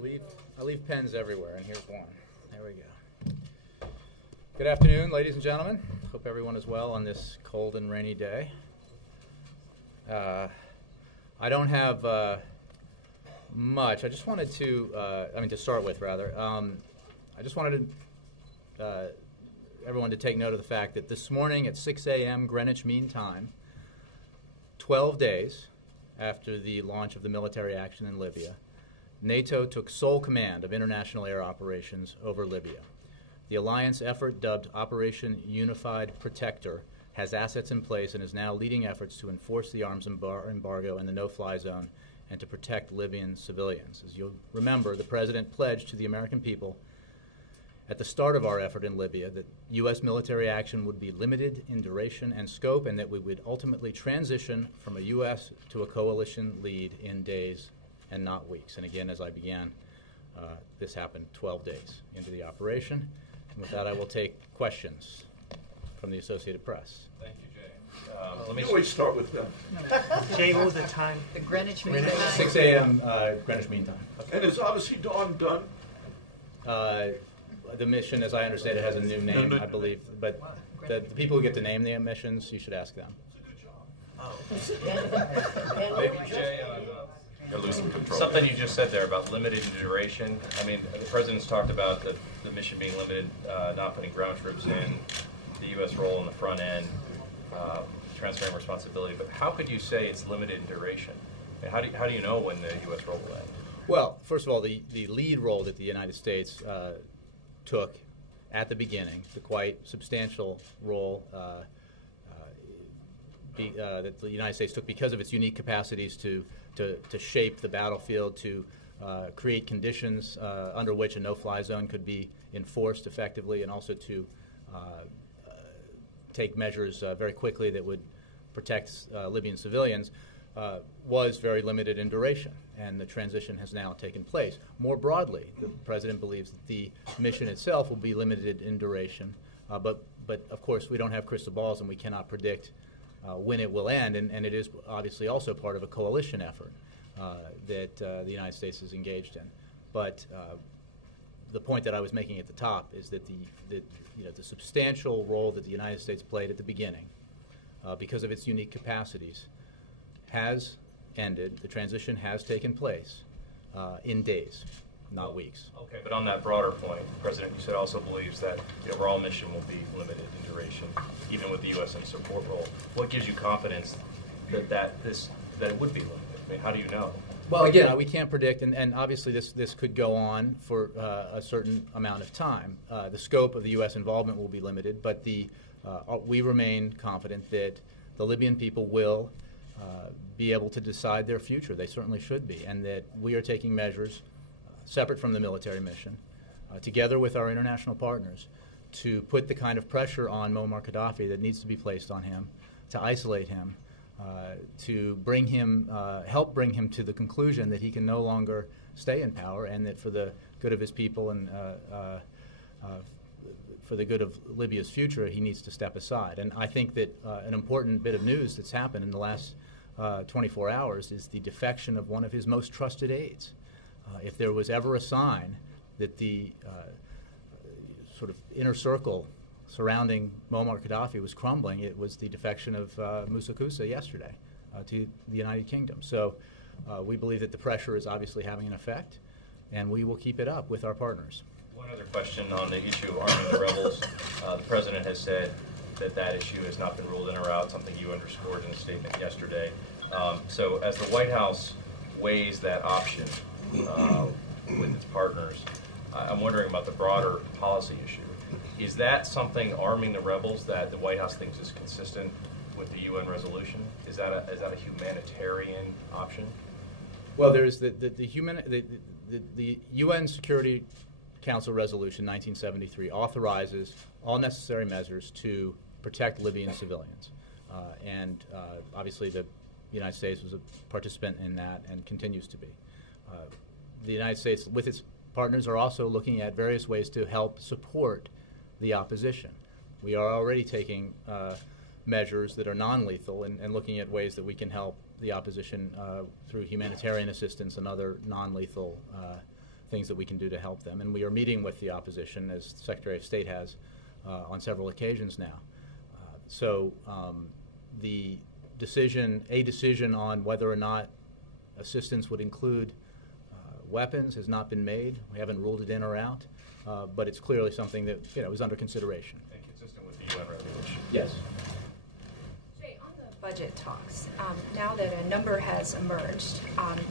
I leave pens everywhere, and here's one. There we go. Good afternoon, ladies and gentlemen. Hope everyone is well on this cold and rainy day. I don't have much. I just wanted to, to start with, rather. I just wanted everyone to take note of the fact that this morning at 6 a.m. Greenwich Mean Time, 12 days after the launch of the military action in Libya, NATO took sole command of international air operations over Libya. The alliance effort, dubbed Operation Unified Protector, has assets in place and is now leading efforts to enforce the arms embargo in the no-fly zone and to protect Libyan civilians. As you'll remember, the President pledged to the American people at the start of our effort in Libya that U.S. military action would be limited in duration and scope, and that we would ultimately transition from a U.S. to a coalition lead in days and not weeks. And again, as I began, this happened 12 days into the operation. And with that, I will take questions from the Associated Press. Thank you, Jay. Let me always start with them. Jay, what was the time? The Greenwich Mean Time. 6 a.m. Greenwich Mean Time. And is Odyssey Dawn done? The mission, as I understand it, has a new name, I believe. But the people who get to name the missions, you should ask them. It's a good job. Maybe, Jay, You're losing control. something you just said there about limited in duration. I mean, the President's talked about the mission being limited, not putting ground troops in, the U.S. role in the front end, transferring responsibility. But how could you say it's limited in duration? I mean, how do you know when the U.S. role will end? Well, first of all, the lead role that the United States took at the beginning, the quite substantial role that the United States took because of its unique capacities to shape the battlefield, to create conditions under which a no-fly zone could be enforced effectively, and also to take measures very quickly that would protect Libyan civilians, was very limited in duration, and the transition has now taken place. More broadly, the President believes that the mission itself will be limited in duration, but of course we don't have crystal balls and we cannot predict when it will end, and it is obviously also part of a coalition effort that the United States is engaged in. But the point that I was making at the top is that the substantial role that the United States played at the beginning, because of its unique capacities, has ended. The transition has taken place in days, not weeks. Okay, but on that broader point, the President, you said, also believes that the overall mission will be limited in duration, even with the U.S. in support role. What gives you confidence that it would be limited? I mean, how do you know? Well, again, we can't predict, and obviously this could go on for a certain amount of time. The scope of the U.S. involvement will be limited, but we remain confident that the Libyan people will be able to decide their future. They certainly should be, and that we are taking measures separate from the military mission, together with our international partners, to put the kind of pressure on Muammar Gaddafi that needs to be placed on him, to isolate him, to bring him, help bring him to the conclusion that he can no longer stay in power, and that for the good of his people and for the good of Libya's future, he needs to step aside. And I think that an important bit of news that's happened in the last 24 hours is the defection of one of his most trusted aides. If there was ever a sign that the sort of inner circle surrounding Muammar Gaddafi was crumbling, it was the defection of Moussa Koussa yesterday to the United Kingdom. So we believe that the pressure is obviously having an effect, and we will keep it up with our partners. One other question on the issue of arming the rebels. The President has said that issue has not been ruled in or out, something you underscored in a statement yesterday. So as the White House weighs that option with its partners, I'm wondering about the broader policy issue. Is that something, arming the rebels, that the White House thinks is consistent with the UN resolution? Is that a humanitarian option? Well, there's the UN Security Council Resolution 1973 authorizes all necessary measures to protect Libyan civilians, and obviously the United States was a participant in that and continues to be. The United States, with its partners, are also looking at various ways to help support the opposition. We are already taking measures that are non-lethal and looking at ways that we can help the opposition through humanitarian assistance and other non-lethal things that we can do to help them. And we are meeting with the opposition, as the Secretary of State has on several occasions now. The decision on whether or not assistance would include weapons has not been made. We haven't ruled it in or out, but it's clearly something that is under consideration. And consistent with the UN regulation. Yes. Jay, on the budget talks, now that a number has emerged,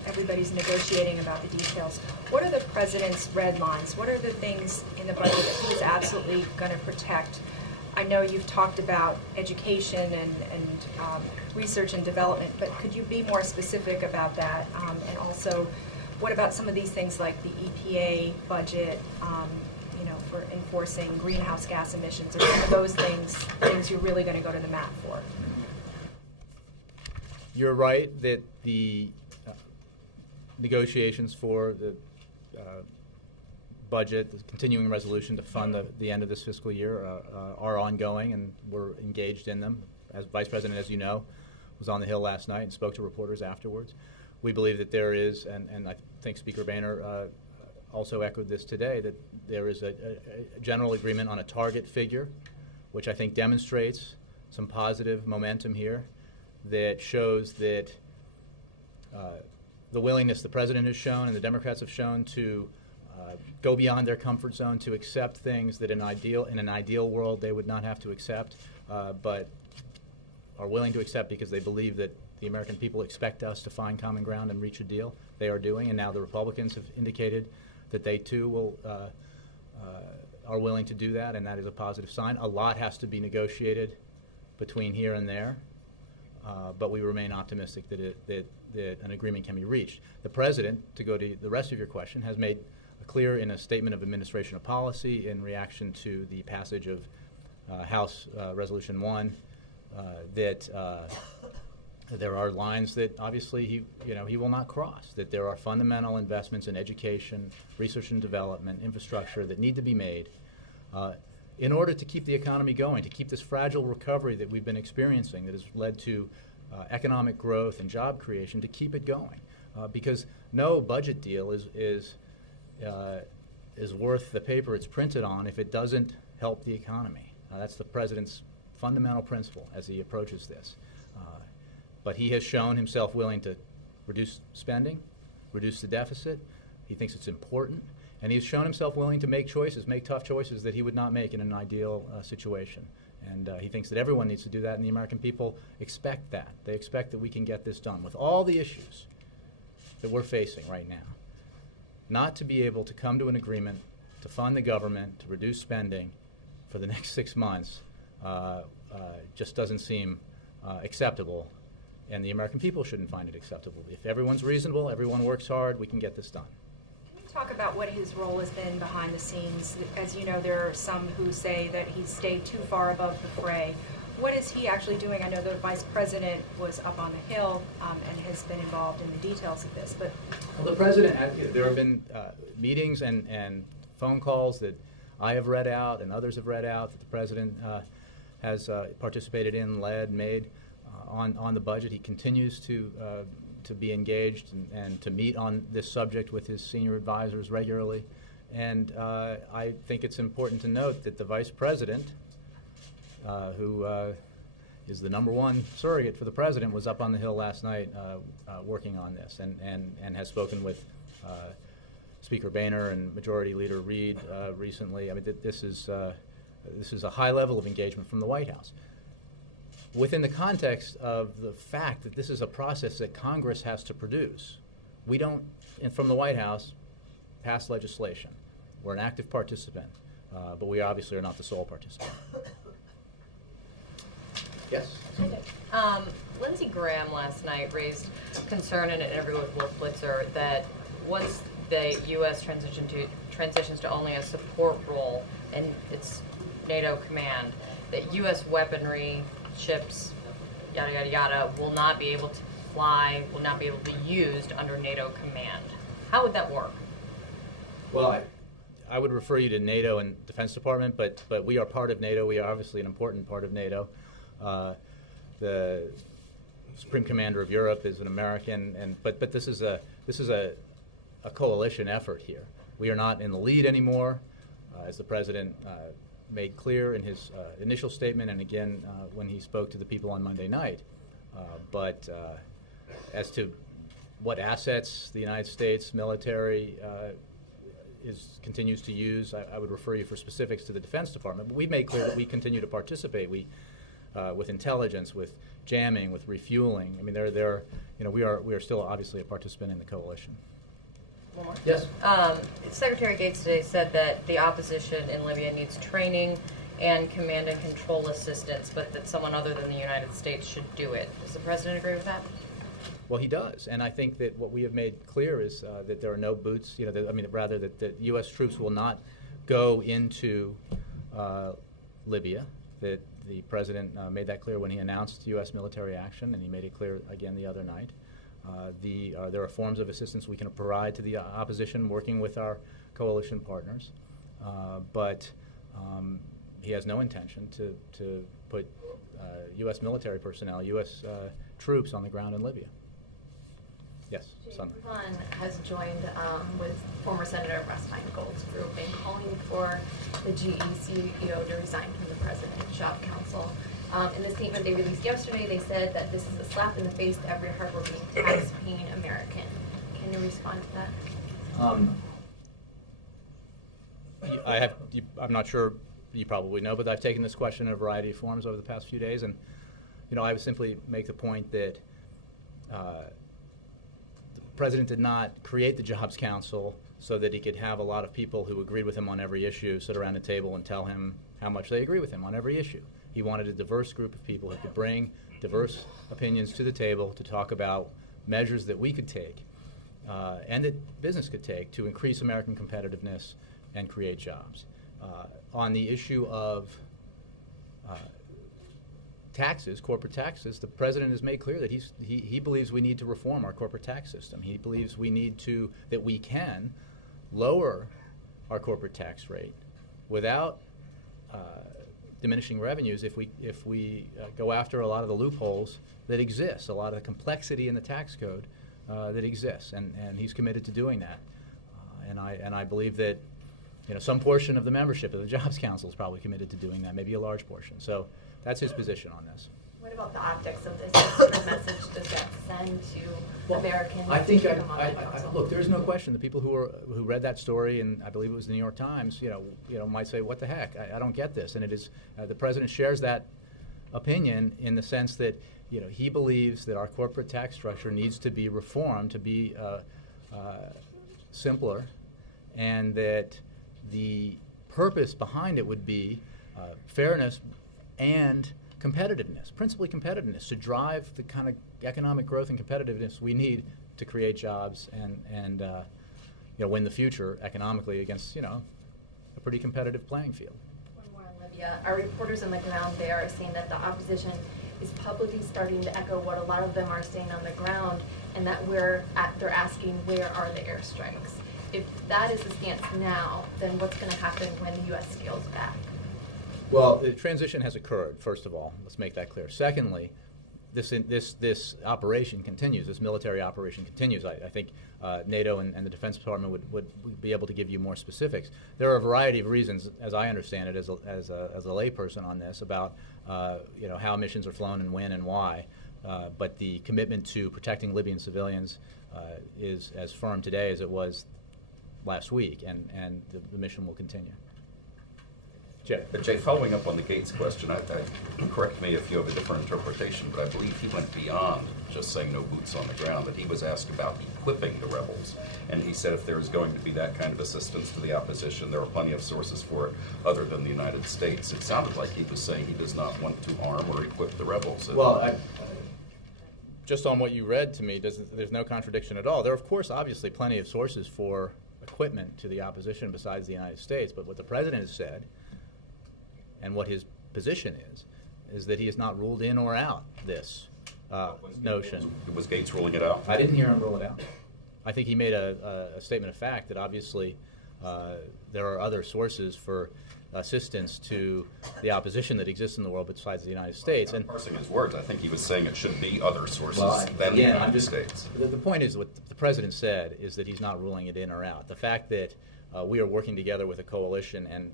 everybody's negotiating about the details. What are the president's red lines? What are the things in the budget that he's absolutely going to protect? I know you've talked about education and research and development, but could you be more specific about that? And also, what about some of these things like the EPA budget, for enforcing greenhouse gas emissions? Are some of those things you're really going to go to the mat for? You're right that the negotiations for the budget, the continuing resolution to fund the end of this fiscal year are ongoing, and we're engaged in them. As Vice President, as you know, was on the Hill last night and spoke to reporters afterwards. We believe that there is, and I think Speaker Boehner also echoed this today, that there is a general agreement on a target figure, which I think demonstrates some positive momentum here that shows that the willingness the President has shown and the Democrats have shown to go beyond their comfort zone, to accept things that in an ideal world they would not have to accept, but are willing to accept because they believe that the American people expect us to find common ground and reach a deal. They are doing, and now the Republicans have indicated that they too are willing to do that, and that is a positive sign. A lot has to be negotiated between here and there, but we remain optimistic that an agreement can be reached. The President, to go to the rest of your question, has made clear in a statement of administration of policy in reaction to the passage of House Resolution 1 that there are lines that obviously he will not cross, that there are fundamental investments in education, research and development, infrastructure that need to be made in order to keep the economy going, to keep this fragile recovery that we've been experiencing that has led to economic growth and job creation, to keep it going. Because no budget deal is worth the paper it's printed on if it doesn't help the economy. That's the President's fundamental principle as he approaches this. But he has shown himself willing to reduce spending, reduce the deficit. He thinks it's important. And he's shown himself willing to make choices, make tough choices that he would not make in an ideal situation. And he thinks that everyone needs to do that, and the American people expect that. They expect that we can get this done with all the issues that we're facing right now. Not to be able to come to an agreement to fund the government, to reduce spending for the next 6 months just doesn't seem acceptable, and the American people shouldn't find it acceptable. If everyone's reasonable, everyone works hard, we can get this done. Can you talk about what his role has been behind the scenes? As you know, there are some who say that he's stayed too far above the fray. What is he actually doing? I know the Vice President was up on the Hill and has been involved in the details of this. But well, the President, there have been meetings and phone calls that I have read out and others have read out that the President has participated in, led, made on the budget. He continues to be engaged and to meet on this subject with his senior advisors regularly. And I think it's important to note that the Vice President, who is the #1 surrogate for the President, was up on the Hill last night working on this and has spoken with Speaker Boehner and Majority Leader Reid recently. I mean, this is a high level of engagement from the White House, within the context of the fact that this is a process that Congress has to produce. We don't, from the White House, pass legislation. We're an active participant, but we obviously are not the sole participant. Yes? Lindsey Graham last night raised concern in an interview with Wolf Blitzer that once the U.S. transitions to only a support role in its NATO command, that U.S. weaponry, ships, yada, yada, yada, will not be able to fly, will not be able to be used under NATO command. How would that work? Well, I would refer you to NATO and Defense Department, but we are part of NATO. We are obviously an important part of NATO. The Supreme Commander of Europe is an American, but this is a coalition effort here. We are not in the lead anymore, as the President made clear in his initial statement and again when he spoke to the people on Monday night. But as to what assets the United States military continues to use, I would refer you for specifics to the Defense Department. But we've made clear that we continue to participate. With intelligence, with jamming, with refueling. I mean, we are still obviously a participant in the coalition. One more? Yes. Secretary Gates today said that the opposition in Libya needs training and command and control assistance, but that someone other than the United States should do it. Does the President agree with that? Well, he does, and I think that what we have made clear is that there are no boots. That U.S. troops will not go into Libya. That the President made that clear when he announced U.S. military action, and he made it clear again the other night. There are forms of assistance we can provide to the opposition, working with our coalition partners, but he has no intention to put U.S. military personnel, U.S. troops on the ground in Libya. Yes, Sun. Yvonne has joined with former Senator Russ Feingold's group in calling for the GE CEO to resign from the President's Job Council. In a statement they released yesterday, they said that this is a slap in the face to every hardworking, tax-paying American. Can you respond to that? I'm not sure you probably know, but I've taken this question in a variety of forms over the past few days, and I would simply make the point that the President did not create the Jobs Council so that he could have a lot of people who agreed with him on every issue sit around a table and tell him how much they agree with him on every issue. He wanted a diverse group of people who could bring diverse opinions to the table to talk about measures that we could take and that business could take to increase American competitiveness and create jobs. On the issue of taxes, corporate taxes, the President has made clear that he believes we need to reform our corporate tax system. He believes that we can lower our corporate tax rate without diminishing revenues if we go after a lot of the loopholes that exist, a lot of the complexity in the tax code that exists, and he's committed to doing that. And I believe that some portion of the membership of the Jobs Council is probably committed to doing that, maybe a large portion. So that's his position on this. What about the optics of this? What sort of message does that send to Americans? I think look, there's no question. The people who read that story, and I believe it was the New York Times, might say, "What the heck? I don't get this." And it is the President shares that opinion in the sense that he believes that our corporate tax structure needs to be reformed to be simpler, and that the purpose behind it would be fairness and competitiveness, principally competitiveness, to drive the kind of economic growth and competitiveness we need to create jobs and win the future economically against a pretty competitive playing field. One more on Libya. Our reporters on the ground there are saying that the opposition is publicly starting to echo what a lot of them are saying on the ground, and that they're asking, where are the airstrikes? If that is the stance now, then what's going to happen when the U.S. scales back? Well, the transition has occurred, first of all. Let's make that clear. Secondly, this operation continues. This military operation continues. I think NATO and the Defense Department would be able to give you more specifics. There are a variety of reasons, as I understand it, as a layperson on this, about how missions are flown and when and why. But the commitment to protecting Libyan civilians is as firm today as it was last week, and the mission will continue. Jay, following up on the Gates question, correct me if you have a different interpretation, but I believe he went beyond just saying no boots on the ground, that he was asked about equipping the rebels. And he said if there is going to be that kind of assistance to the opposition, there are plenty of sources for it other than the United States. It sounded like he was saying he does not want to arm or equip the rebels. Well, just on what you read to me, there's no contradiction at all. There are, of course, obviously plenty of sources for equipment to the opposition besides the United States, but what the President has said and what his position is that he has not ruled in or out this notion. Was Gates ruling it out? I didn't hear him rule it out. I think he made a statement of fact that obviously There are other sources for assistance to the opposition that exists in the world besides the United States. And parsing his words, I think he was saying it should be other sources than the United States. The point is, what the president said is that he's not ruling it in or out. The fact that we are working together with a coalition, and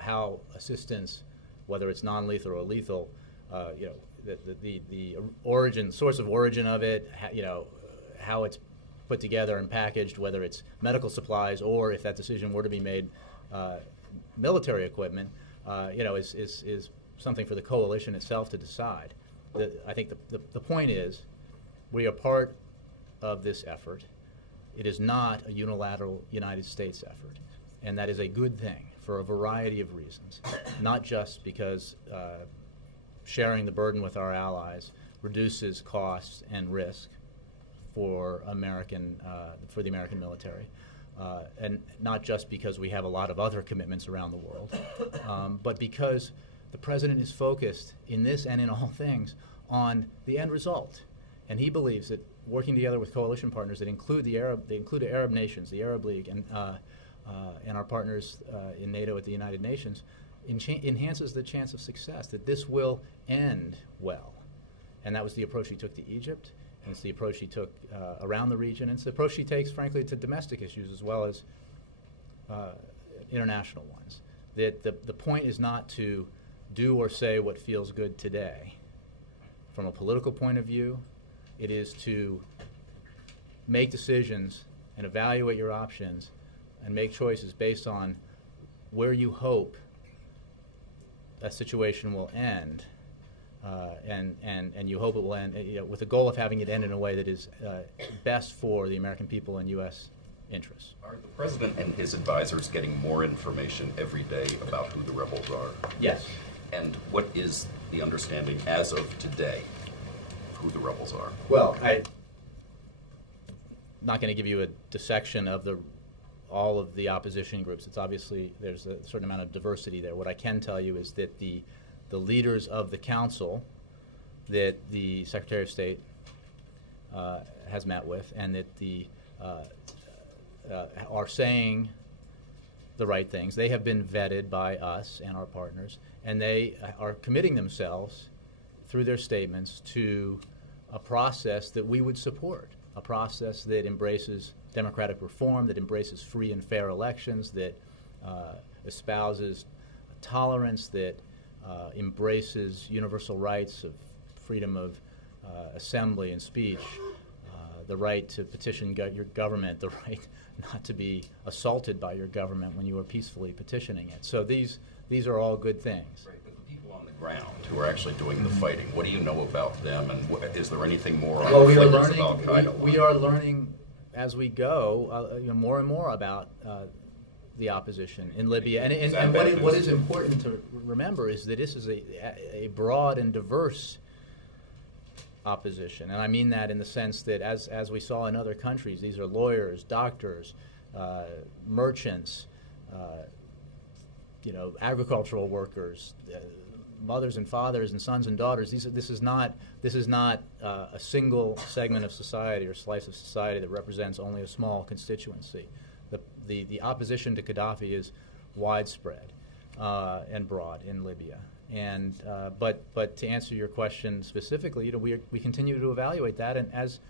how assistance, whether it's non-lethal or lethal, the origin, source of origin of it, how it's put together and packaged, whether it's medical supplies or, if that decision were to be made, military equipment, is something for the coalition itself to decide. I think the point is, we are part of this effort. It is not a unilateral United States effort, and that is a good thing for a variety of reasons, not just because sharing the burden with our allies reduces costs and risk for the American military, and not just because we have a lot of other commitments around the world, but because the president is focused in this and in all things on the end result, and he believes that working together with coalition partners that include the Arab nations, the Arab League, and our partners in NATO at the United Nations, enhances the chance of success, that this will end well. And that was the approach he took to Egypt, and it's the approach he took around the region, and it's the approach he takes, frankly, to domestic issues as well as international ones. That the point is not to do or say what feels good today. From a political point of view, it is to make decisions and evaluate your options and make choices based on where you hope a situation will end, and you hope it will end with the goal of having it end in a way that is best for the American people and U.S. interests. Are the president and his advisors getting more information every day about who the rebels are? Yes. And what is the understanding as of today who the rebels are? Well, I'm not going to give you a dissection of all of the opposition groups. It's obviously, there's a certain amount of diversity there. What I can tell you is that the leaders of the council that the Secretary of State has met with, and that are saying the right things. They have been vetted by us and our partners, and they are committing themselves through their statements to a process that we would support, a process that embraces democratic reform, that embraces free and fair elections, that espouses tolerance, that embraces universal rights of freedom of assembly and speech, the right to petition your government, the right not to be assaulted by your government when you are peacefully petitioning it. So these are all good things. Right, but the people on the ground who are actually doing the fighting, what do you know about them, and is there anything more on well, the flavors of Al-Qaeda? We are learning as we go more and more about the opposition in Libya. And what is important to remember is that this is a broad and diverse opposition, and I mean that in the sense that as we saw in other countries, these are lawyers, doctors, merchants, agricultural workers, mothers and fathers and sons and daughters. This is not a single segment of society or slice of society that represents only a small constituency. The opposition to Gaddafi is widespread and broad in Libya. And but to answer your question specifically, we continue to evaluate that, and as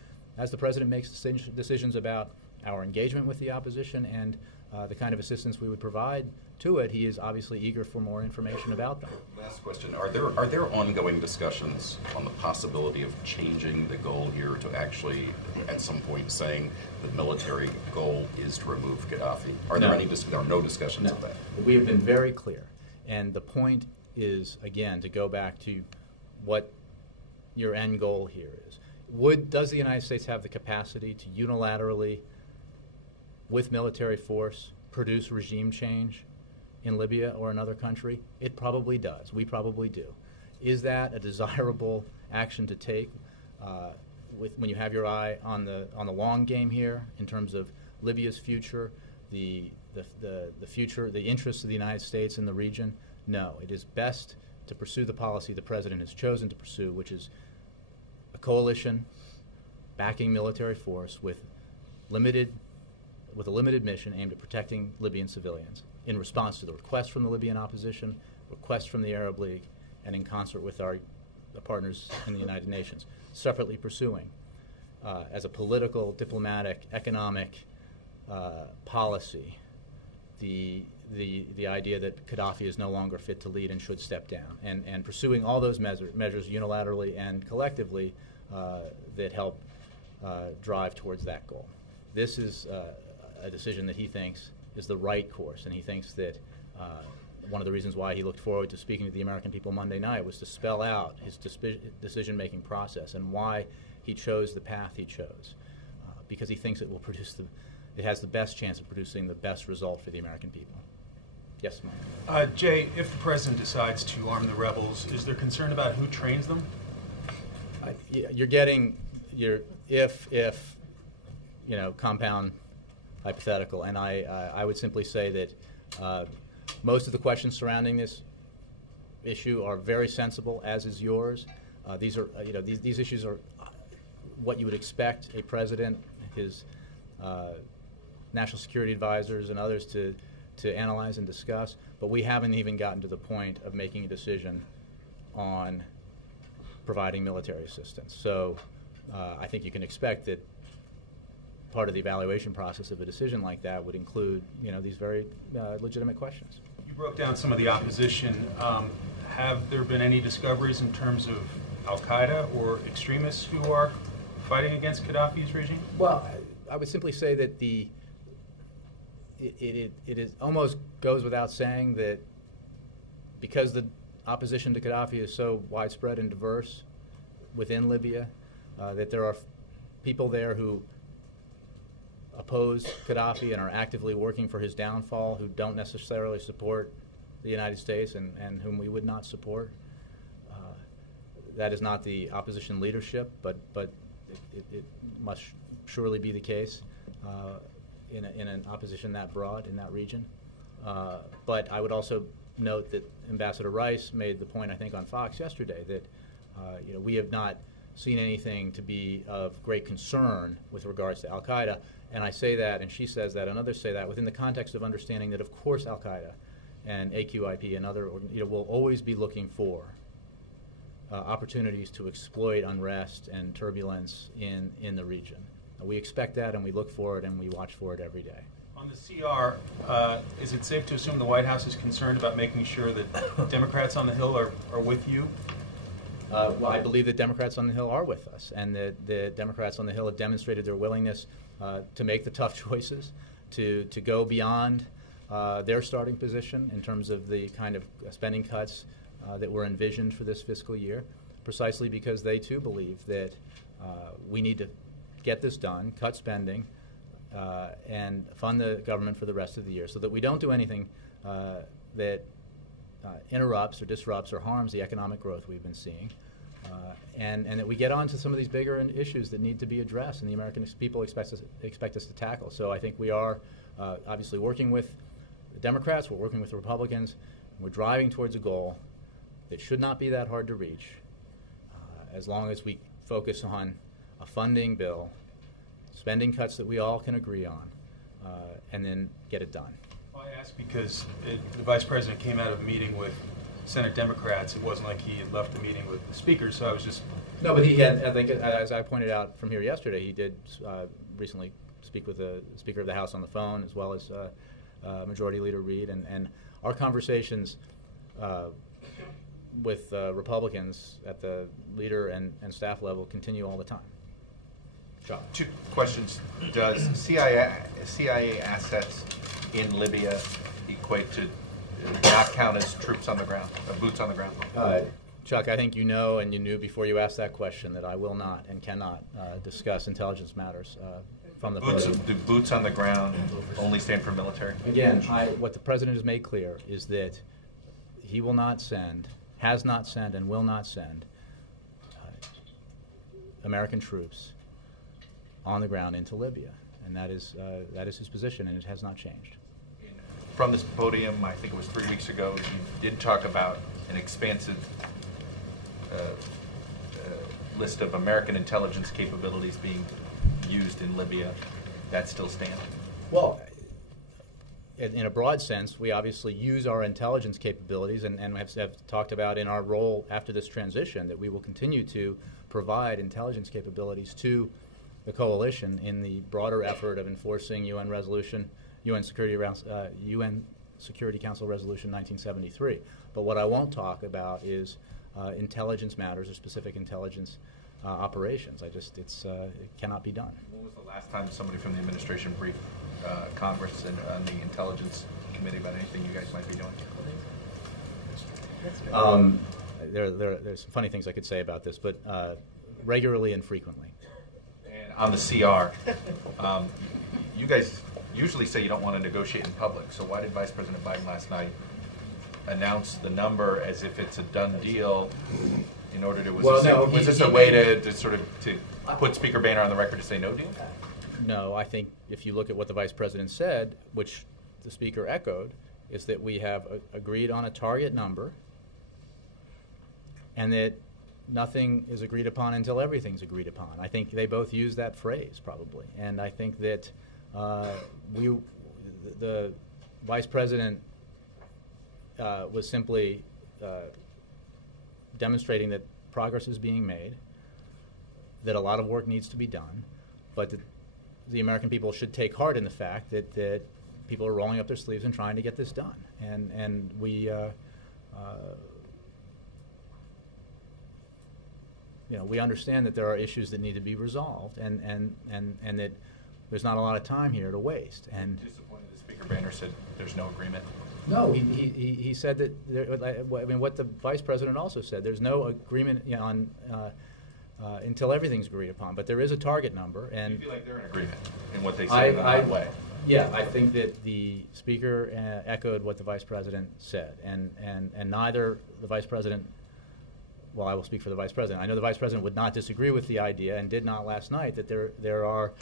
the president makes decisions about our engagement with the opposition and the kind of assistance we would provide to it, he is obviously eager for more information about them. Last question: Are there ongoing discussions on the possibility of changing the goal here to actually, at some point, saying the military goal is to remove Gaddafi? There are no discussions of that. We have been very clear, and the point is, again, to go back to what your end goal here is. Does the United States have the capacity to unilaterally, with military force, produce regime change in Libya or another country? It probably does. We probably do. Is that a desirable action to take when you have your eye on the long game here in terms of Libya's future, the future, the interests of the United States in the region? No, it is best to pursue the policy the president has chosen to pursue, which is a coalition backing military force with limited with a limited mission aimed at protecting Libyan civilians in response to the request from the Libyan opposition, request from the Arab League, and in concert with our partners in the United Nations, separately pursuing as a political, diplomatic, economic policy the idea that Gaddafi is no longer fit to lead and should step down, and pursuing all those measures unilaterally and collectively that help drive towards that goal. This is a decision that he thinks is the right course, and he thinks that one of the reasons why he looked forward to speaking to the American people Monday night was to spell out his decision-making process and why he chose the path he chose, because he thinks it will produce it has the best chance of producing the best result for the American people. Yes, Mike. Jay, if the president decides to arm the rebels, is there concern about who trains them? You're getting your if compound hypothetical, and I would simply say that most of the questions surrounding this issue are very sensible, as is yours. These are these issues are what you would expect a president, his national security advisors, and others to analyze and discuss. But we haven't even gotten to the point of making a decision on providing military assistance. So I think you can expect that part of the evaluation process of a decision like that would include, these very legitimate questions. You broke down some of the opposition. Have there been any discoveries in terms of al-Qaeda or extremists who are fighting against Gaddafi's regime? Well, I would simply say that it is almost goes without saying that because the opposition to Gaddafi is so widespread and diverse within Libya, that there are people there who oppose Gaddafi and are actively working for his downfall, who don't necessarily support the United States and whom we would not support. That is not the opposition leadership, but it must surely be the case in an opposition that broad in that region. But I would also note that Ambassador Rice made the point, I think, on Fox yesterday that we have not seen anything to be of great concern with regards to al-Qaeda. And I say that, and she says that, and others say that, within the context of understanding that, of course, al-Qaeda and AQIP and other, will always be looking for opportunities to exploit unrest and turbulence in the region. We expect that, and we look for it, and we watch for it every day. On the CR, is it safe to assume the White House is concerned about making sure that Democrats on the Hill are with you? Well, I believe that Democrats on the Hill are with us, and that the Democrats on the Hill have demonstrated their willingness to make the tough choices, to go beyond their starting position in terms of the kind of spending cuts that were envisioned for this fiscal year, precisely because they too believe that we need to get this done, cut spending, and fund the government for the rest of the year so that we don't do anything that interrupts or disrupts or harms the economic growth we've been seeing, and that we get on to some of these bigger issues that need to be addressed and the American people expect us to tackle. So I think we are obviously working with the Democrats, we're working with the Republicans, and we're driving towards a goal that should not be that hard to reach as long as we focus on a funding bill, spending cuts that we all can agree on, and then get it done. Well, I ask because the Vice President came out of a meeting with Senate Democrats. It wasn't like he had left the meeting with the Speaker, so I was just... No, but he had, I think, as I pointed out from here yesterday, he did recently speak with the Speaker of the House on the phone, as well as Majority Leader Reid, and our conversations with Republicans at the leader and staff level continue all the time. John. Two questions. Does CIA assets in Libya equate to not count as troops on the ground, boots on the ground? Chuck, I think you know and you knew before you asked that question that I will not and cannot discuss intelligence matters from the president. Do boots on the ground only stand for military? Again, what the president has made clear is that he will not send, has not sent, and will not send American troops on the ground into Libya, and that is his position, and it has not changed. From this podium, I think it was 3 weeks ago, you did talk about an expansive list of American intelligence capabilities being used in Libya. That still stands? Well, in a broad sense, we obviously use our intelligence capabilities and have talked about in our role after this transition that we will continue to provide intelligence capabilities to the coalition in the broader effort of enforcing UN Security Council Resolution 1973. But what I won't talk about is intelligence matters or specific intelligence operations. It cannot be done. When was the last time somebody from the administration briefed Congress and the Intelligence Committee about anything you guys might be doing? There's some funny things I could say about this, but regularly and frequently. And on the CR, you guys usually say you don't want to negotiate in public, so why did Vice President Biden last night announce the number as if it's a done deal in order to, was this a way to sort of to put Speaker Boehner on the record to say no deal? No, I think if you look at what the Vice President said, which the Speaker echoed, is that we have agreed on a target number and that nothing is agreed upon until everything's agreed upon. I think they both use that phrase probably, and I think that the Vice President was simply demonstrating that progress is being made, that a lot of work needs to be done, but that the American people should take heart in the fact that people are rolling up their sleeves and trying to get this done. And we, we understand that there are issues that need to be resolved, and that there's not a lot of time here to waste. And disappointed that Speaker Boehner said there's no agreement. No, he said that. What the Vice President also said, there's no agreement on until everything's agreed upon. But there is a target number, and you feel like they're in agreement in what they say in that way. Yeah, I think that the Speaker echoed what the Vice President said, and neither the Vice President. Well, I will speak for the Vice President. I know the Vice President would not disagree with the idea, and did not last night, that there are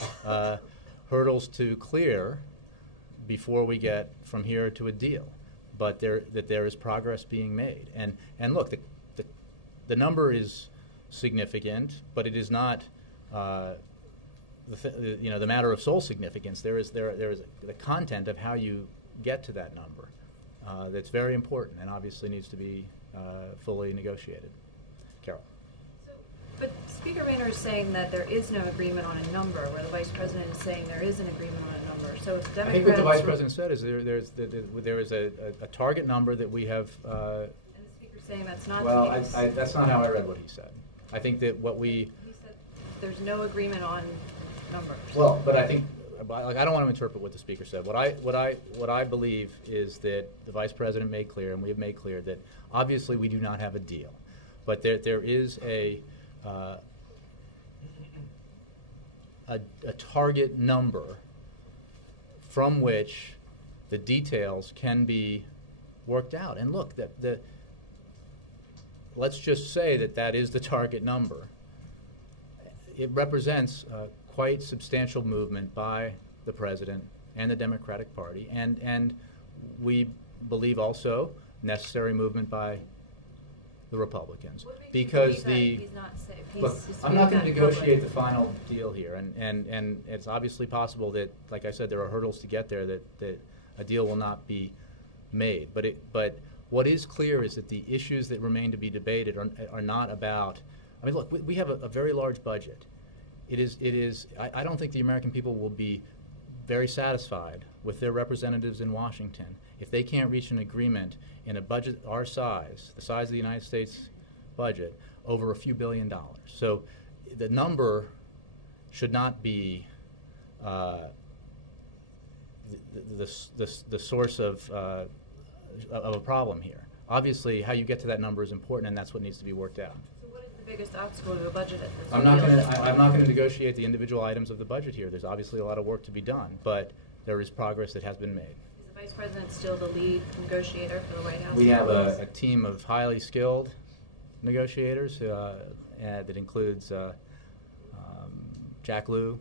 hurdles to clear before we get from here to a deal, but there is progress being made. And look, the number is significant, but it is not the matter of sole significance. There is the content of how you get to that number that's very important and obviously needs to be fully negotiated. Carol. But Speaker Boehner is saying that there is no agreement on a number, where the Vice President is saying there is an agreement on a number. So if Democrats, I think what the Vice President said is there is a target number that we have. And the Speaker's saying that's not well, the case. that's not how I read what he said. I think that what he said there's no agreement on numbers. Well, but I think I don't want to interpret what the Speaker said. What I believe is that the Vice President made clear, and we have made clear, that obviously we do not have a deal, but there is a target number from which the details can be worked out. And look, let's just say that is the target number. It represents quite substantial movement by the President and the Democratic Party, and we believe also necessary movement by the Republicans, because he's not safe. Look, I'm not going to negotiate the final deal here, and it's obviously possible that, like I said, there are hurdles to get there, that a deal will not be made. But what is clear is that the issues that remain to be debated are not about. I mean, look, we have a very large budget. It is. I don't think the American people will be very satisfied with their representatives in Washington if they can't reach an agreement in a budget our size, the size of the United States budget, over a few $1 billion. So the number should not be the source of a problem here. Obviously, how you get to that number is important, and that's what needs to be worked out. So what is the biggest obstacle to the budget at this I'm not going to negotiate the individual items of the budget here. There's obviously a lot of work to be done, but there is progress that has been made. Is the Vice President still the lead negotiator for the White House? We have a team of highly skilled negotiators that includes Jack Lew,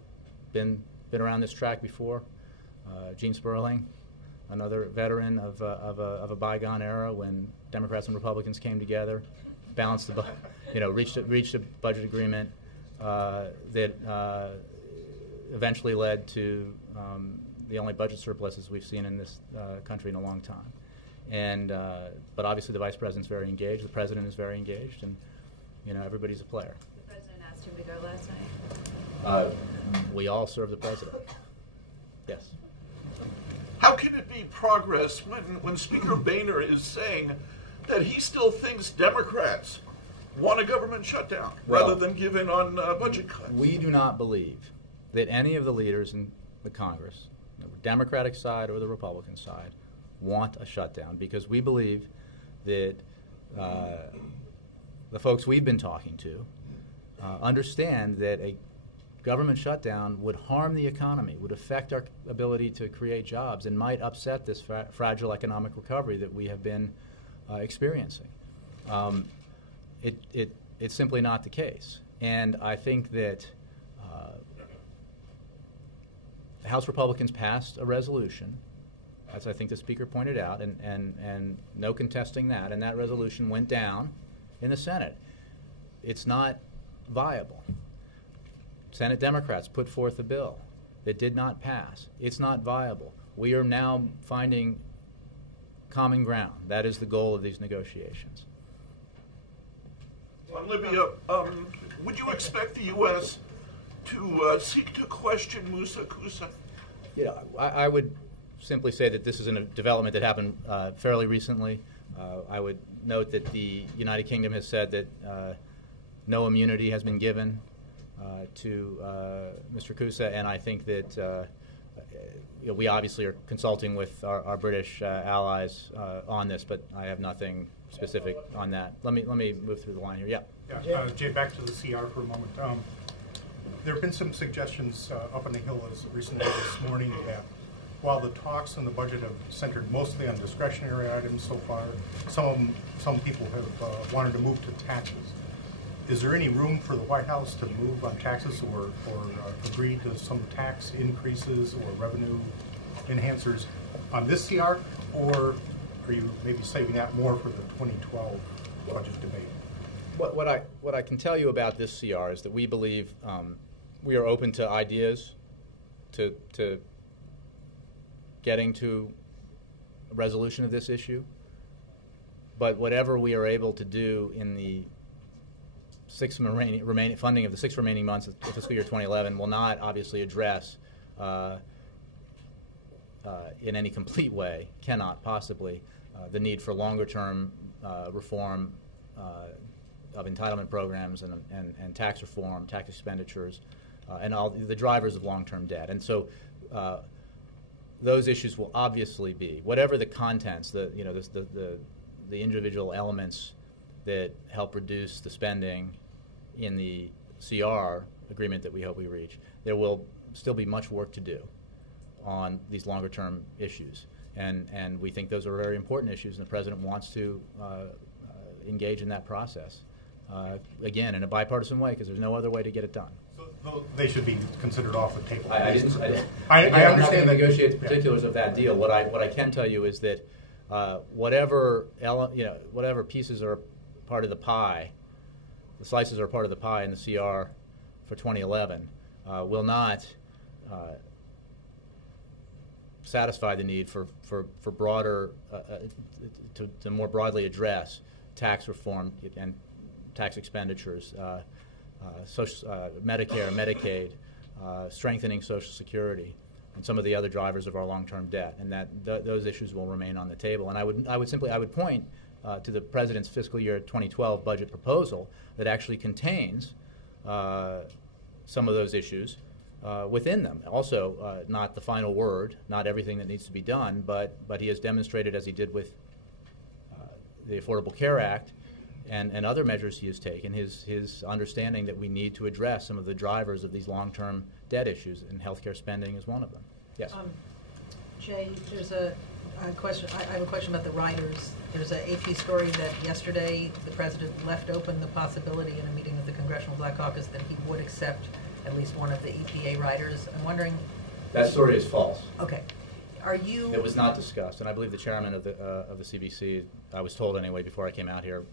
been around this track before, Gene Sperling, another veteran of a bygone era when Democrats and Republicans came together, balanced reached a budget agreement that eventually led to the only budget surpluses we've seen in this country in a long time. And but obviously the Vice President's very engaged, the President is very engaged, and everybody's a player. The President asked him to go last night. We all serve the President. Yes. How can it be progress when Speaker Boehner is saying that he still thinks Democrats want a government shutdown rather than give in on budget cuts? We do not believe that any of the leaders in the Congress, the Democratic side or the Republican side, want a shutdown, because we believe that the folks we've been talking to understand that a government shutdown would harm the economy, would affect our ability to create jobs, and might upset this fragile economic recovery that we have been experiencing. It's simply not the case. And I think that the House Republicans passed a resolution, as I think the Speaker pointed out, and no contesting that, and that resolution went down in the Senate. It's not viable. Senate Democrats put forth a bill that did not pass. It's not viable. We are now finding common ground. That is the goal of these negotiations. On Libya, would you expect the U.S. to seek to question Musa Kusa? I would simply say that this is a development that happened fairly recently. I would note that the United Kingdom has said that no immunity has been given to Mr. Kusa, and I think that we obviously are consulting with our British allies on this, but I have nothing specific on that. Let me move through the line here. Yeah. Jay, back to the CR for a moment. There have been some suggestions up on the Hill as recently as this morning that while the talks on the budget have centered mostly on discretionary items so far, some people have wanted to move to taxes. Is there any room for the White House to move on taxes or agree to some tax increases or revenue enhancers on this CR, or are you maybe saving that more for the 2012 budget debate? What I can tell you about this CR is that we believe we are open to ideas, to getting to a resolution of this issue, but whatever we are able to do in the remaining funding of the 6 remaining months of fiscal year 2011 will not obviously address in any complete way, cannot possibly, the need for longer-term reform of entitlement programs and tax reform, tax expenditures, and all the drivers of long-term debt. And so those issues will obviously be, whatever the contents, the individual elements that help reduce the spending in the CR agreement that we hope we reach, there will still be much work to do on these longer-term issues. And we think those are very important issues, and the President wants to engage in that process, again, in a bipartisan way, because there's no other way to get it done. So they should be considered off the table. I understand. I'm not going to negotiate the particulars of that deal. What I can tell you is that whatever pieces are part of the pie, the slices are part of the pie in the CR for 2011, will not satisfy the need for broader, to more broadly address tax reform and tax expenditures, Medicare, Medicaid, strengthening Social Security, and some of the other drivers of our long-term debt, and that those issues will remain on the table. And I would point to the President's fiscal year 2012 budget proposal that actually contains some of those issues within them. Also, not the final word, not everything that needs to be done, but he has demonstrated, as he did with the Affordable Care Act and other measures he has taken, his understanding that we need to address some of the drivers of these long-term debt issues, and healthcare spending is one of them. Yes. Jay, there's a question. I have a question about the riders. There's an AP story that yesterday the President left open the possibility in a meeting with the Congressional Black Caucus that he would accept at least one of the EPA riders. I'm wondering. That story is false. Okay. Are you? It was not discussed, and I believe the chairman of the CBC, I was told anyway before I came out here,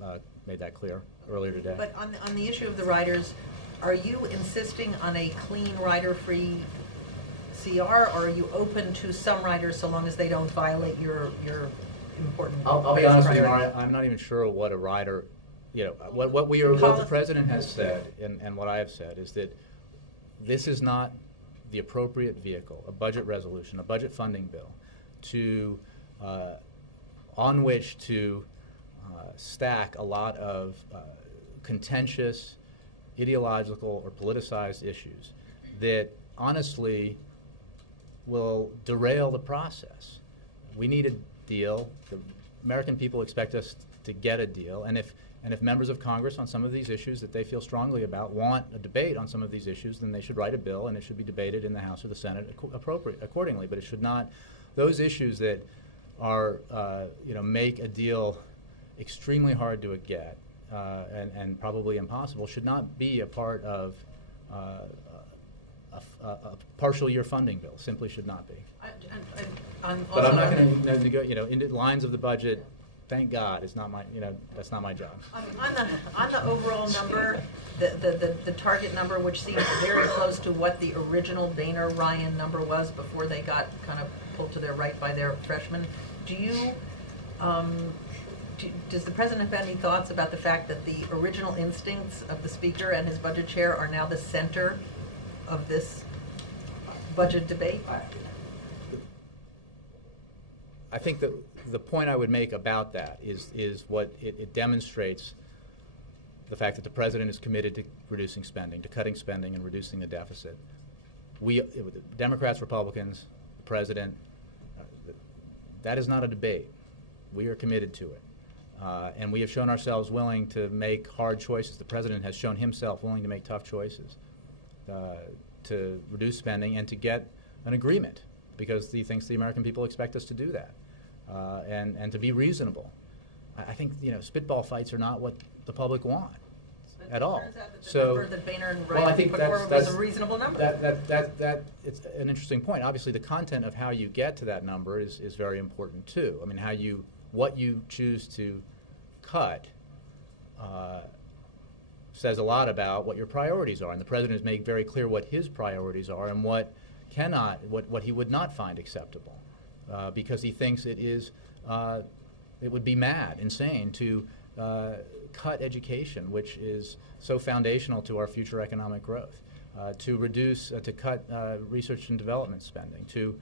made that clear earlier today. But on the issue of the riders, are you insisting on a clean rider-free CR, or are you open to some riders so long as they don't violate your important? I'll be honest with you, priority? Maria, I'm not even sure what a rider, what the president has said and what I have said is that this is not the appropriate vehicle, a budget resolution, a budget funding bill, on which to stack a lot of contentious, ideological, or politicized issues that honestly will derail the process. We need a deal. The American people expect us to get a deal, and if members of Congress on some of these issues that they feel strongly about want a debate on some of these issues, then they should write a bill, and it should be debated in the House or the Senate accordingly. But it should not, those issues that are, make a deal extremely hard to get and probably impossible, should not be a part of a partial year funding bill. Simply should not be. But I'm not going to go, into lines of the budget. Thank God, it's not my, that's not my job. On the overall number, the target number, which seems very close to what the original Boehner-Ryan number was before they got kind of pulled to their right by their freshmen, does the president have any thoughts about the fact that the original instincts of the speaker and his budget chair are now the center of this budget debate? I think that the point I would make about that is what it demonstrates the fact that the president is committed to reducing spending, to cutting spending and reducing the deficit. Democrats, Republicans, the president, that is not a debate. We are committed to it. And we have shown ourselves willing to make hard choices. The president has shown himself willing to make tough choices to reduce spending and to get an agreement, because he thinks the American people expect us to do that, and to be reasonable. I think spitball fights are not what the public want at all. So, number that Boehner and Ryan put forward was a reasonable number. That it's an interesting point. Obviously, the content of how you get to that number is very important too. I mean, what you choose to cut says a lot about what your priorities are, and the president has made very clear what his priorities are and what he would not find acceptable, because he thinks it would be insane to cut education, which is so foundational to our future economic growth, to cut research and development spending, to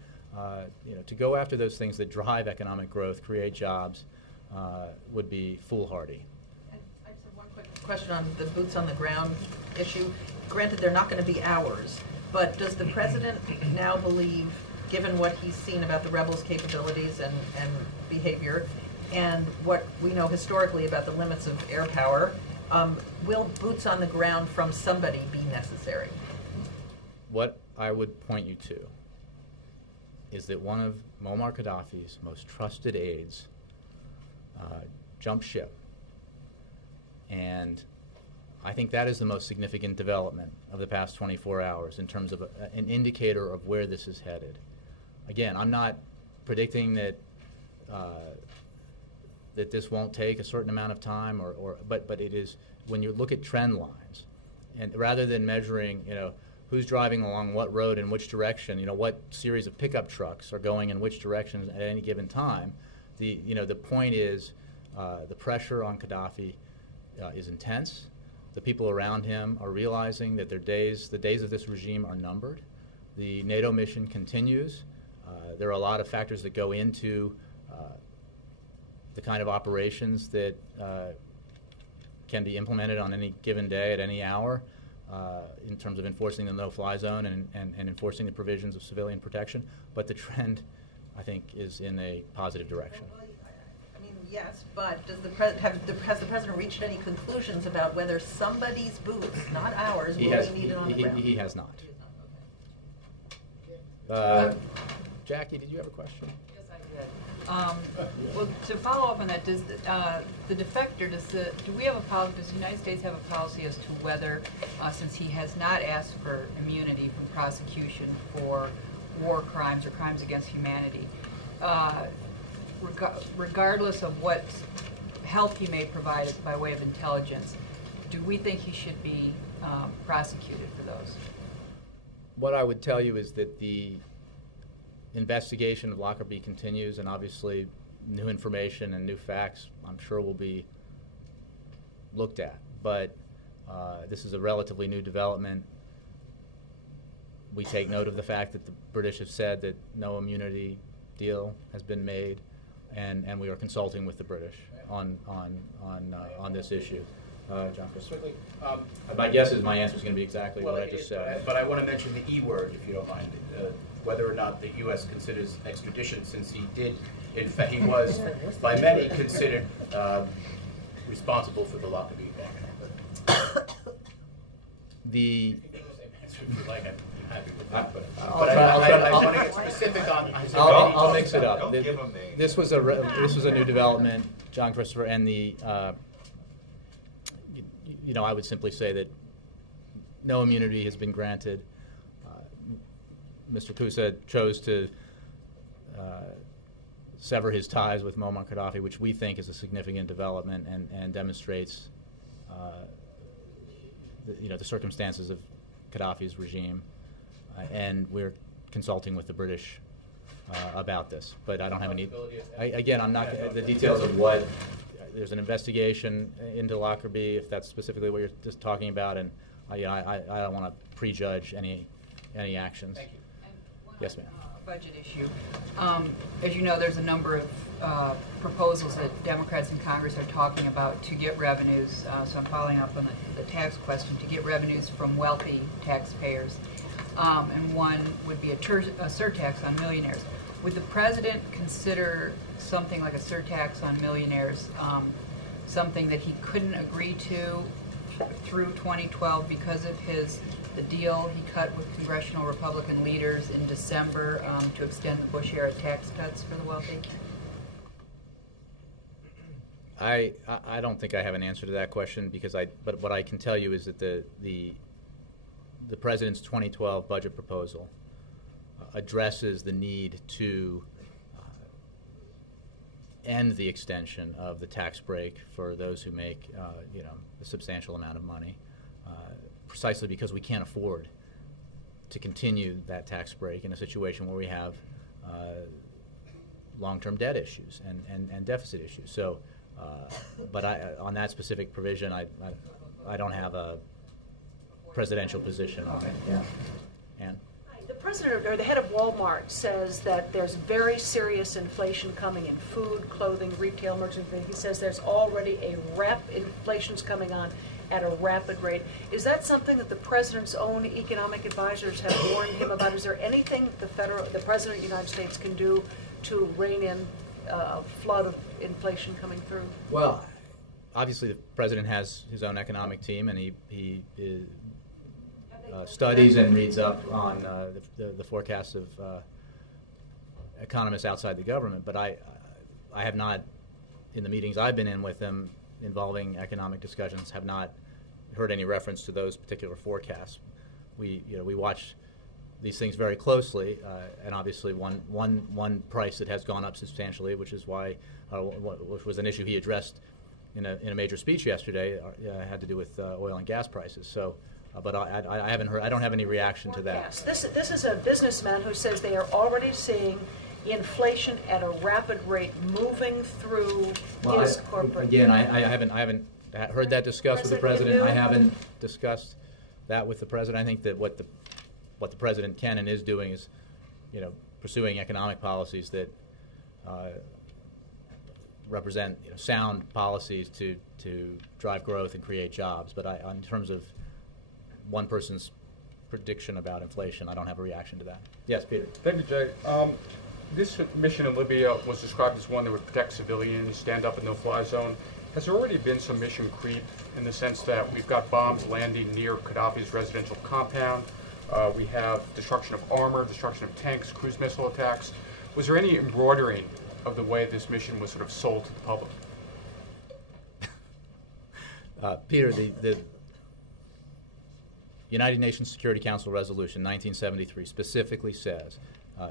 go after those things that drive economic growth, create jobs, would be foolhardy. And I just have one quick question on the boots on the ground issue. Granted, they're not going to be ours, but does the president now believe, given what he's seen about the rebels' capabilities and behavior, and what we know historically about the limits of air power, will boots on the ground from somebody be necessary? What I would point you to is that one of Muammar Gaddafi's most trusted aides jumped ship. And I think that is the most significant development of the past 24 hours in terms of an indicator of where this is headed. Again, I'm not predicting that that this won't take a certain amount of time, but it is, when you look at trend lines, and rather than measuring, who's driving along what road in which direction, what series of pickup trucks are going in which directions at any given time, the point is the pressure on Gaddafi is intense. The people around him are realizing that the days of this regime are numbered. The NATO mission continues. There are a lot of factors that go into the kind of operations that can be implemented on any given day at any hour in terms of enforcing the no-fly zone and enforcing the provisions of civilian protection. But the trend, I think, is in a positive direction. Well, I mean, yes, but has the president reached any conclusions about whether somebody's boots, not ours, will be needed on the ground? He has not. Jackie, did you have a question? Yes, I did. Well, to follow up on that, does the defector, do we have a policy? Does the United States have a policy as to whether, since he has not asked for immunity from prosecution for war crimes or crimes against humanity, regardless of what help he may provide by way of intelligence, do we think he should be prosecuted for those? What I would tell you is that investigation of Lockerbie continues, and obviously new information and new facts, I'm sure, will be looked at. But this is a relatively new development. We take note of the fact that the British have said that no immunity deal has been made, and we are consulting with the British on this issue. John Chris. My guess is my answer is going to be exactly what I just said. But I want to mention the E word, if you don't mind, whether or not the U.S. considers extradition, since he did, in fact, he was by many considered responsible for the Lockerbie attack. The happy with that, but I want to get specific on. I'll mix it up. This was a new development, John Christopher, and the I would simply say that no immunity has been granted. Mr. Kousa chose to sever his ties with Muammar Gaddafi, which we think is a significant development and demonstrates the circumstances of Gaddafi's regime. And we're consulting with the British about this. But I don't have any. Again, I'm not the details of what. There's an investigation into Lockerbie, if that's specifically what you're just talking about, and I don't want to prejudge any actions. Thank you. Yes, ma'am. Budget issue. As you know, there's a number of proposals that Democrats in Congress are talking about to get revenues. So I'm following up on the tax question, to get revenues from wealthy taxpayers. And one would be a surtax on millionaires. Would the president consider something like a surtax on millionaires something that he couldn't agree to through 2012 because of the deal he cut with congressional Republican leaders in December to extend the Bush era tax cuts for the wealthy? I don't think I have an answer to that question but what I can tell you is that the president's 2012 budget proposal addresses the need to end the extension of the tax break for those who make a substantial amount of money, precisely because we can't afford to continue that tax break in a situation where we have long-term debt issues and deficit issues. So, but on that specific provision, I don't have a presidential position on it. Yeah. Ann? The president or the head of Walmart says that there's very serious inflation coming in food, clothing, retail, merchandise. He says there's already inflation's coming on at a rapid rate. Is that something that the president's own economic advisors have warned him about? Is there anything the president of the United States can do to rein in a flood of inflation coming through? Well, obviously the president has his own economic team, and he studies and reads up on the forecasts of economists outside the government. But I have not, in the meetings I've been in with them involving economic discussions, have not heard any reference to those particular forecasts. We watch these things very closely, and obviously one price that has gone up substantially, which is why, which was an issue he addressed in a major speech yesterday, had to do with oil and gas prices. So. But I haven't heard. I don't have any reaction to that. This is a businessman who says they are already seeing inflation at a rapid rate moving through his corporate. Again, I haven't heard that discussed with the president. I haven't discussed that with the president. I think that what the president can and is doing is, pursuing economic policies that represent sound policies to drive growth and create jobs. But in terms of one person's prediction about inflation, I don't have a reaction to that. Yes, Peter. Thank you, Jay. This mission in Libya was described as one that would protect civilians, stand up a no-fly zone. Has there already been some mission creep in the sense that we've got bombs landing near Gaddafi's residential compound? We have destruction of armor, destruction of tanks, cruise missile attacks. Was there any embroidering of the way this mission was sort of sold to the public? Peter, the United Nations Security Council Resolution 1973 specifically says,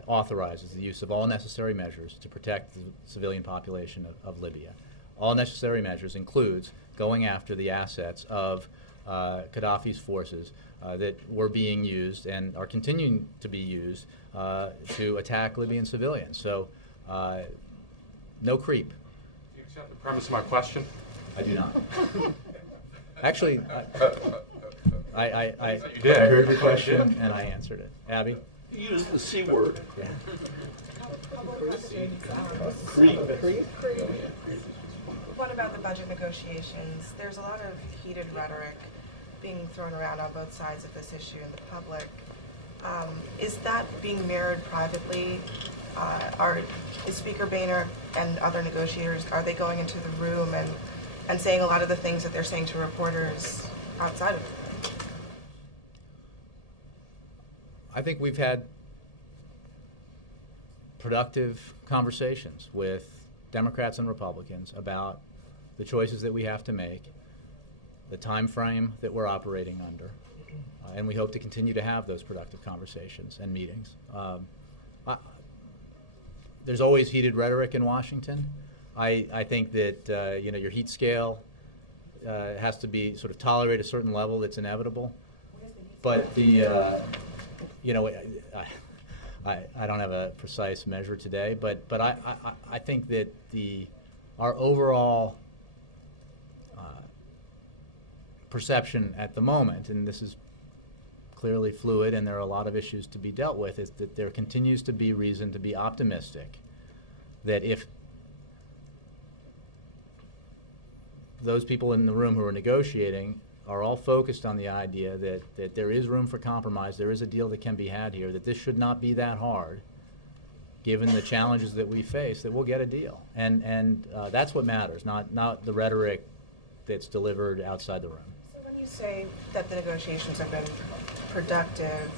authorizes the use of all necessary measures to protect the civilian population of Libya. All necessary measures includes going after the assets of Gaddafi's forces that were being used and are continuing to be used to attack Libyan civilians. So, no creep. Do you accept the premise of my question? I do not. Actually, I heard your question and I answered it. Abby? You used the C word. Yeah. What about the budget negotiations? There's a lot of heated rhetoric being thrown around on both sides of this issue in the public. Is that being mirrored privately? Is Speaker Boehner and other negotiators, are they going into the room and saying a lot of the things that they're saying to reporters outside of the room? I think we've had productive conversations with Democrats and Republicans about the choices that we have to make, the time frame that we're operating under, and we hope to continue to have those productive conversations and meetings. There's always heated rhetoric in Washington. I think that your heat scale has to be sort of tolerate a certain level that's inevitable. But I don't have a precise measure today, but I think that our overall perception at the moment, and this is clearly fluid and there are a lot of issues to be dealt with, is that there continues to be reason to be optimistic that if those people in the room who are negotiating are all focused on the idea that there is room for compromise, there is a deal that can be had here, that this should not be that hard, given the challenges that we face, that we'll get a deal. And that's what matters, not the rhetoric that's delivered outside the room. So when you say that the negotiations have been productive,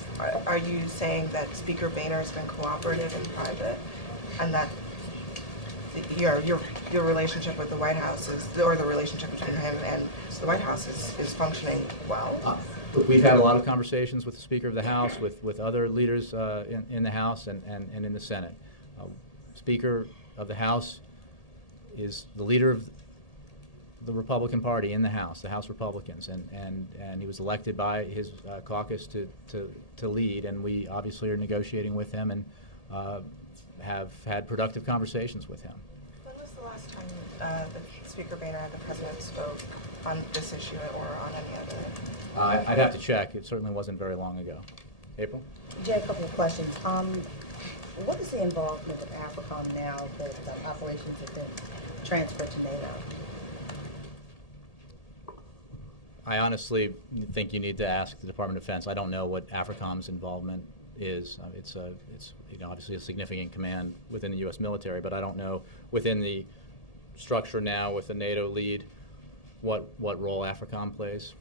are you saying that Speaker Boehner has been cooperative in private, and that your relationship with the White House or the relationship between him and the White House is functioning well? We've had a lot of conversations with the Speaker of the House, with other leaders in the House and in the Senate. Speaker of the House is the leader of the Republican Party in the House Republicans, and he was elected by his caucus to lead, and we obviously are negotiating with him and have had productive conversations with him. When was the last time that Speaker Boehner and the President spoke on this issue or on any other? I'd have to check. It certainly wasn't very long ago. April? Jay, a couple of questions. What is the involvement of AFRICOM now that operations have been transferred to NATO? I honestly think you need to ask the Department of Defense. I don't know what AFRICOM's involvement is. It's obviously a significant command within the U.S. military, but I don't know within the structure now with the NATO lead what role AFRICOM plays.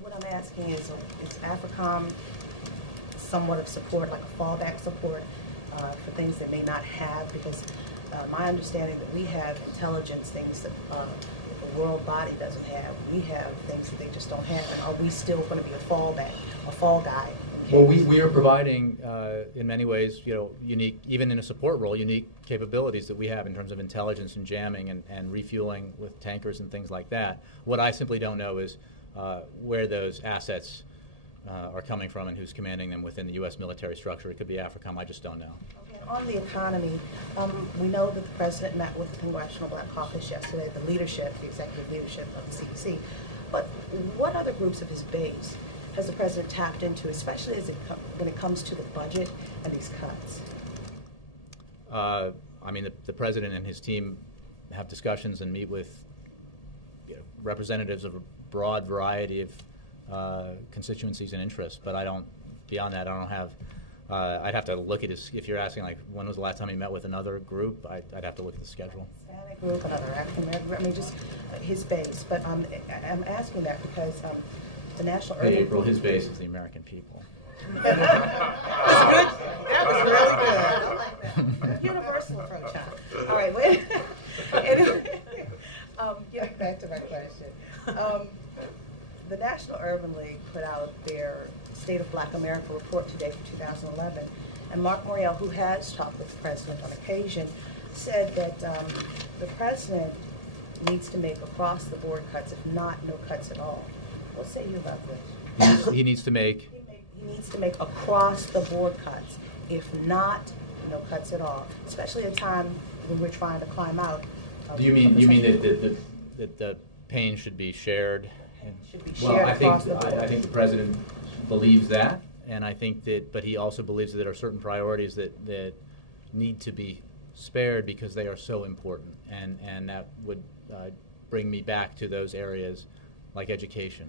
What I'm asking is AFRICOM somewhat of support, like a fallback support for things they may not have? Because my understanding that we have intelligence, things that the world body doesn't have. We have things that they just don't have. And are we still going to be a fallback, a fall guy? Well, we are providing, in many ways, unique, even in a support role, unique capabilities that we have in terms of intelligence and jamming and refueling with tankers and things like that. What I simply don't know is where those assets are coming from and who's commanding them within the U.S. military structure. It could be AFRICOM. I just don't know. Okay. On the economy, we know that the President met with the Congressional Black Caucus yesterday, the executive leadership of the CDC. But what other groups of his base has the President tapped into, especially when it comes to the budget and these cuts? I mean, the President and his team have discussions and meet with representatives of a broad variety of constituencies and interests, but beyond that, I don't have, I'd have to look at his, if you're asking like when was the last time he met with another group, I'd have to look at the schedule. Hispanic group, another African American group, I mean just his base, but I'm asking that because the National Urban... Hey, April, his base is the American people. That was good. That was real good. I like that. Universal approach, huh? All right, wait. Anyway, getting back to my question. The National Urban League put out their State of Black America report today for 2011, and Mark Morial, who has talked with the President on occasion, said that the President needs to make across-the-board cuts, if not no cuts at all. What say you about this? He needs to make. He needs to make across-the-board cuts. If not, no cuts at all, especially at a time when we're trying to climb out. Do you mean that the pain should be shared? Should be Well, shared I across the board. think the president believes that, and I think that, but he also believes that there are certain priorities that need to be spared because they are so important, and that would bring me back to those areas like education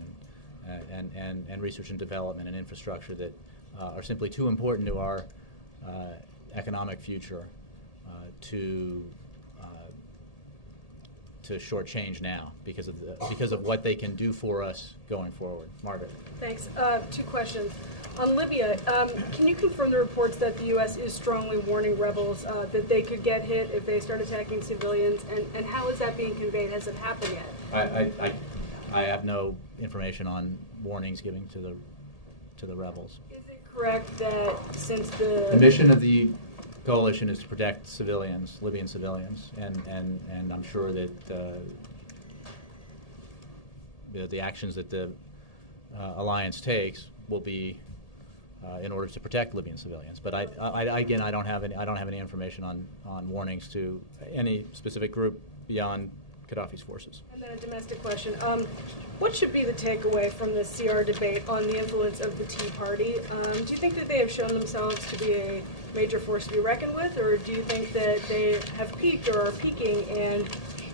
and research and development and infrastructure that are simply too important to our economic future to shortchange now because of what they can do for us going forward. Margaret. Thanks. 2 questions. On Libya, can you confirm the reports that the U.S. is strongly warning rebels that they could get hit if they start attacking civilians, and how is that being conveyed? Has it happened yet? I have no information on warnings given to the rebels. Is it correct that since the mission of the coalition is to protect civilians, Libyan civilians, and I'm sure that the actions that the alliance takes will be in order to protect Libyan civilians. But again, I don't have any information on warnings to any specific group beyond Gaddafi's forces. And then a domestic question. What should be the takeaway from the CR debate on the influence of the Tea Party? Do you think that they have shown themselves to be a major force to be reckoned with, or do you think that they have peaked or are peaking and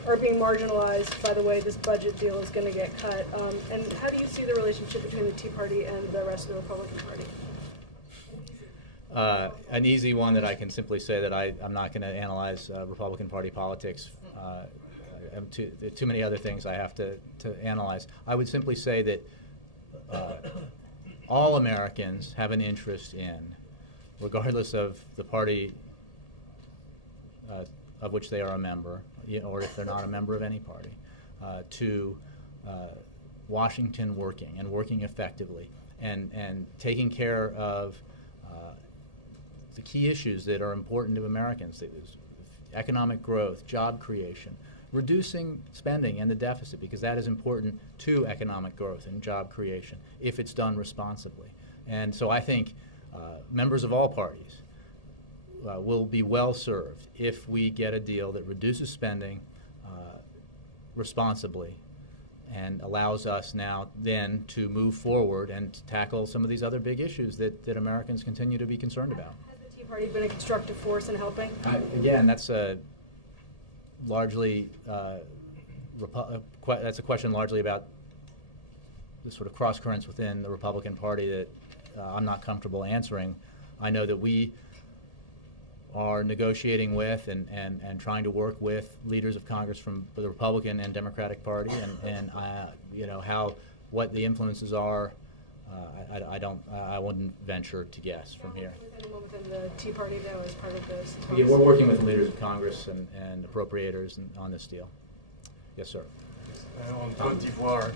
are being marginalized by the way this budget deal is going to get cut? And how do you see the relationship between the Tea Party and the rest of the Republican Party? An easy one that I can simply say that I'm not going to analyze Republican Party politics. Too many other things I have to analyze. I would simply say that all Americans have an interest in, regardless of the party of which they are a member, or if they're not a member of any party, to Washington working effectively and taking care of the key issues that are important to Americans: economic growth, job creation, reducing spending and the deficit, because that is important to economic growth and job creation if it's done responsibly. And so I think members of all parties will be well served if we get a deal that reduces spending responsibly and allows us now then to move forward and tackle some of these other big issues that Americans continue to be concerned about. Has the Tea Party been a constructive force in helping? Again, that's largely that's a question largely about the sort of cross currents within the Republican Party that I'm not comfortable answering. I know that we are negotiating with and trying to work with leaders of Congress from the Republican and Democratic Party, and what the influences are. I wouldn't venture to guess from here. Is anyone within the Tea Party though as part of this? Yeah, we're working with the leaders of Congress and appropriators on this deal. Yes, sir. On Côte d'Ivoire,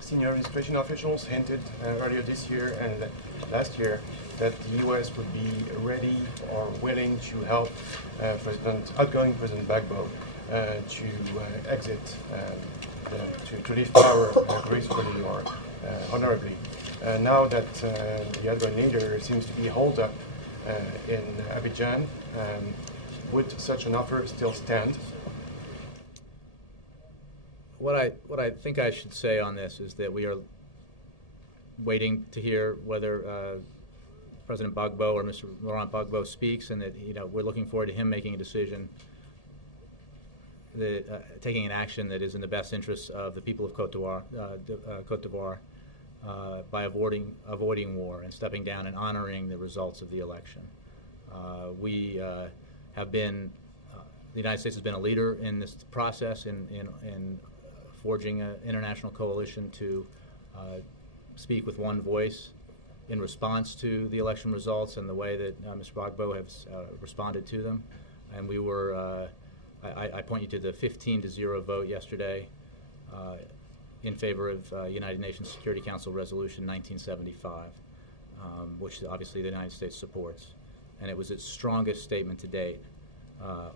senior administration officials hinted earlier this year and last year that the U.S. would be ready or willing to help outgoing President Gbagbo to exit, to leave power gracefully or honorably. Now that the outgoing leader seems to be holed up in Abidjan, would such an offer still stand? What I think I should say on this is that we are waiting to hear whether President Gbagbo or Mr. Laurent Gbagbo speaks, and that we're looking forward to him making a decision, taking an action that is in the best interests of the people of Côte d'Ivoire, by avoiding war and stepping down and honoring the results of the election. We have been, the United States has been a leader in this process in forging an international coalition to speak with one voice in response to the election results and the way that Mr. Gbagbo has responded to them. And we were, I point you to the 15-0 vote yesterday in favor of United Nations Security Council Resolution 1975, which obviously the United States supports. And it was its strongest statement to date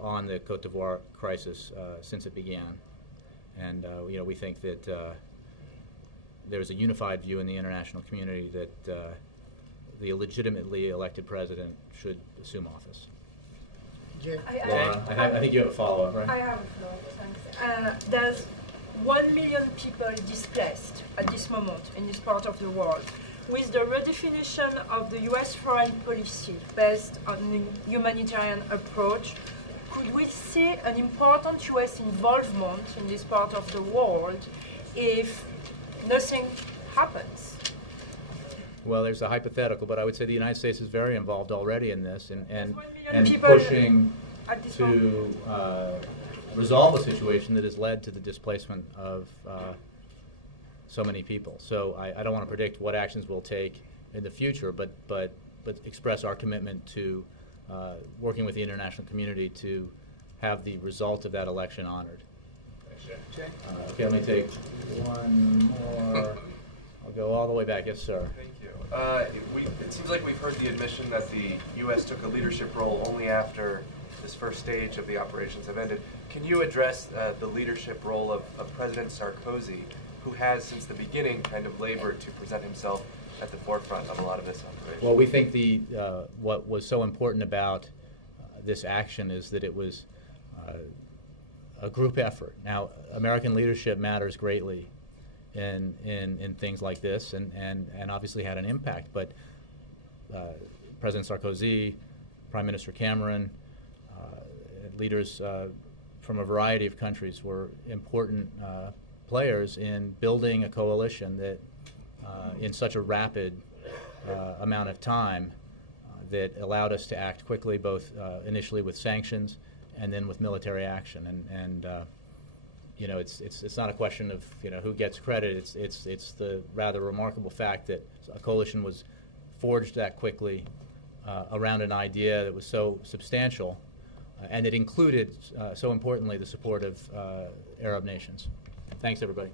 on the Côte d'Ivoire crisis since it began. And we think that there's a unified view in the international community that the legitimately elected president should assume office. Laura, I think you have a follow-up, right? I have a follow-up, thanks. There's 1 million people displaced at this moment in this part of the world. With the redefinition of the US foreign policy based on a humanitarian approach, could we see an important US involvement in this part of the world if nothing happens? Well, there's a hypothetical, but I would say the United States is very involved already in this and people pushing to resolve a situation that has led to the displacement of so many people. So I don't want to predict what actions we'll take in the future, but express our commitment to working with the international community to have the result of that election honored. Jay? Okay, let me take one more. I'll go all the way back. Yes, sir. Thank you. It seems like we've heard the admission that the U.S. took a leadership role only after this first stage of the operations have ended. Can you address the leadership role of President Sarkozy, who has since the beginning kind of labored to present himself at the forefront of a lot of this operation? Well, we think what was so important about this action is that it was a group effort. Now, American leadership matters greatly in things like this, and obviously had an impact. But President Sarkozy, Prime Minister Cameron, leaders from a variety of countries were important players in building a coalition that, in such a rapid amount of time, that allowed us to act quickly, both initially with sanctions and then with military action. And you know, it's not a question of, you know, who gets credit. It's the rather remarkable fact that a coalition was forged that quickly around an idea that was so substantial, and it included, so importantly, the support of Arab nations. Thanks, everybody.